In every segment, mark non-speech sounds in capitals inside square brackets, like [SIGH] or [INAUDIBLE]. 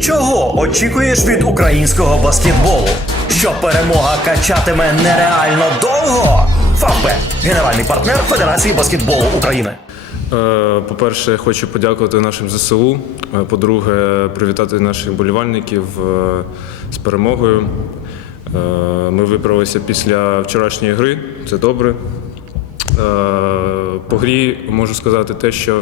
Чого очікуєш від українського баскетболу? Що перемога качатиме нереально довго? Фавбет – генеральний партнер Федерації баскетболу України. Е, По-перше, хочу подякувати нашим ЗСУ. Е, По-друге, привітати наших болівальників е, з перемогою. Ми виправилися після вчорашньої гри, це добре. По грі можу сказати те, що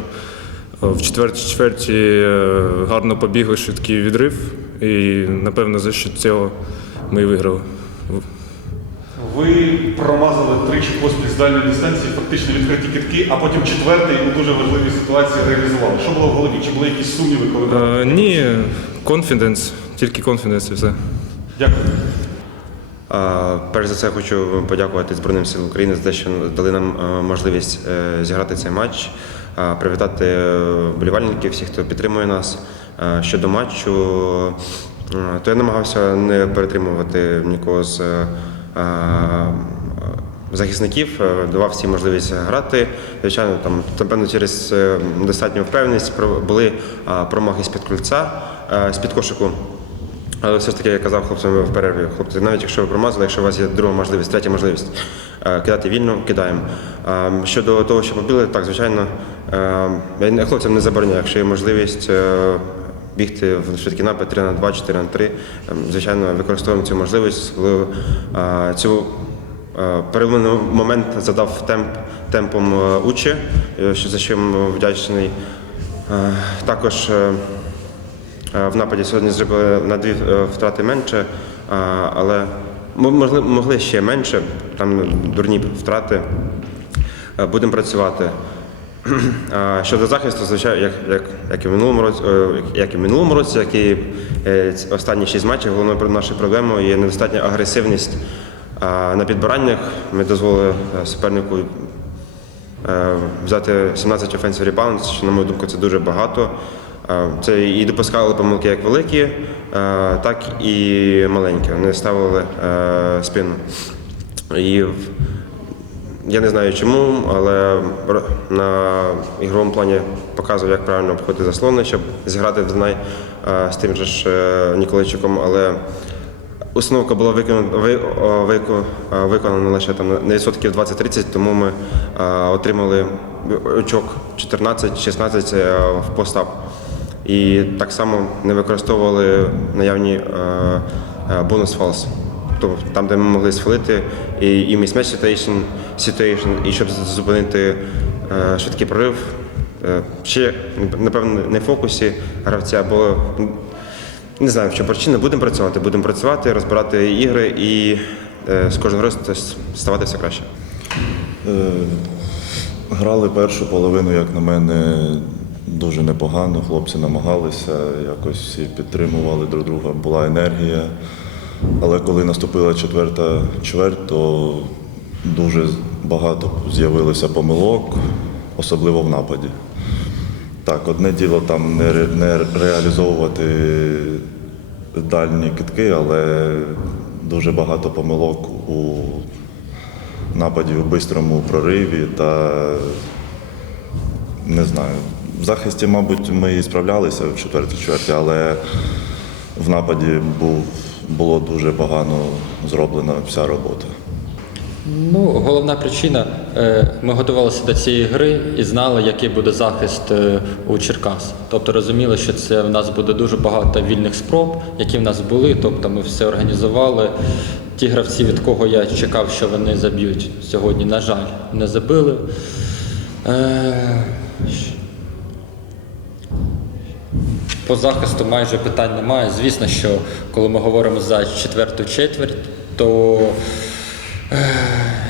в четвертій четверті е, гарно побігли швидкий відрив, і напевно за що цього ми і виграли. Ви промазали тричі поспіль з дальньої дистанції, фактично відкриті китки, а потім четвертий у дуже важливій ситуації реалізували. Що було в голові? Чи були якісь сумніви, коли ви? Е, Ні, конфіденс, тільки конфіденс і все. Дякую. А, Перш за все, хочу подякувати Збройним силам України за те, що дали нам е, можливість зіграти цей матч, привітати е, вболівальників, всіх, хто підтримує нас. Щодо матчу, то я намагався не перетримувати нікого з захисників, е, давав всім можливість грати. Звичайно, там напевно через е, достатню впевненість були промахи з-під кульця, е, з-під кошику. Але все ж таки я казав хлопцям в перерві, хлопці, навіть якщо ви промазали, якщо у вас є друга можливість, третя можливість кидати вільно, кидаємо. Щодо того, що побили, так, звичайно, я не- хлопцям не забороняю, якщо є можливість е, бігти в швидкий напад 3 на 2, 4 на 3, е, звичайно, використовуємо цю можливість, коли е, цю Е, Переломний момент задав темп темпом е, е, що- за що вдячний. Е, Також е, е, в нападі сьогодні зробили на дві е, втрати менше, е, але м- могли, могли ще менше, там дурні втрати. Е, Будемо працювати. [CLEARS THROAT] Щодо захисту, звичайно, як, як, як, і в минулому році, е, як і в минулому році, як і е, останні шість матчів, головною нашою проблемою є недостатня агресивність на підбираннях. Ми дозволили е, супернику взяти 17 offensive rebounds, що, на мою думку, це дуже багато. Це і допускали помилки як великі, так і маленькі. Вони ставили спину. І я не знаю чому, але на ігровому плані показував, як правильно обходити заслони, щоб зіграти в Дунай е, з тим же ж е, Ніколайчуком. Але установка була е, виконана лише там на відсотків 20-30, тому ми отримали очок 14-16 е, в постап. І так само не використовували наявні бонус фалс. Тобто там, де ми могли схилити і, і mismatch situation, situation, і щоб зупинити е, швидкий прорив. Е, ще, напевно, не в фокусі гравця, бо не знаю, чому причина. Будемо працювати, будемо працювати, розбирати ігри і е, з кожним разом ставати все краще. Грали першу половину, як на мене, дуже непогано. Хлопці намагалися, якось всі підтримували друг друга, була енергія. Але коли наступила четверта чверть, то дуже багато з'явилося помилок, особливо в нападі. Так, одне діло там не, ре- не реалізовувати дальні китки, але дуже багато помилок у нападі у бистрому прориві та не знаю. В захисті, мабуть, ми і справлялися в четвертій чверті, але в нападі був, було дуже погано зроблена вся робота. Ну, головна причина, е, ми готувалися до цієї гри і знали, який буде захист е, у Черкас. Тобто розуміли, що це в нас буде дуже багато вільних спроб, які в нас були. Тобто ми все організували. Ті гравці, від кого я чекав, що вони заб'ють сьогодні, на жаль, не забили. Е, По захисту майже питань немає. Звісно, що коли ми говоримо за четверту четверть, то е,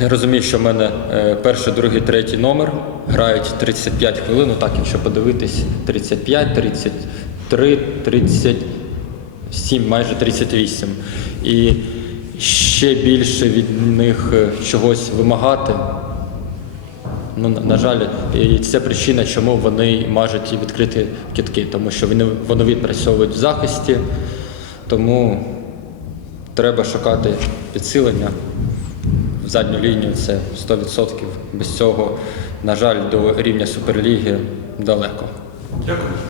я розумію, що в мене е, перший, другий, третій номер грають 35 хвилин, ну так, якщо подивитись, 35, 33, 37, майже 38. І ще більше від них е, чогось вимагати. Ну, на, жаль, і це причина, чому вони мажуть відкриті кітки, тому що вони, вони відпрацьовують в захисті, тому треба шукати підсилення в задню лінію. Це 100%. Без цього, на жаль, до рівня Суперліги далеко. Дякую.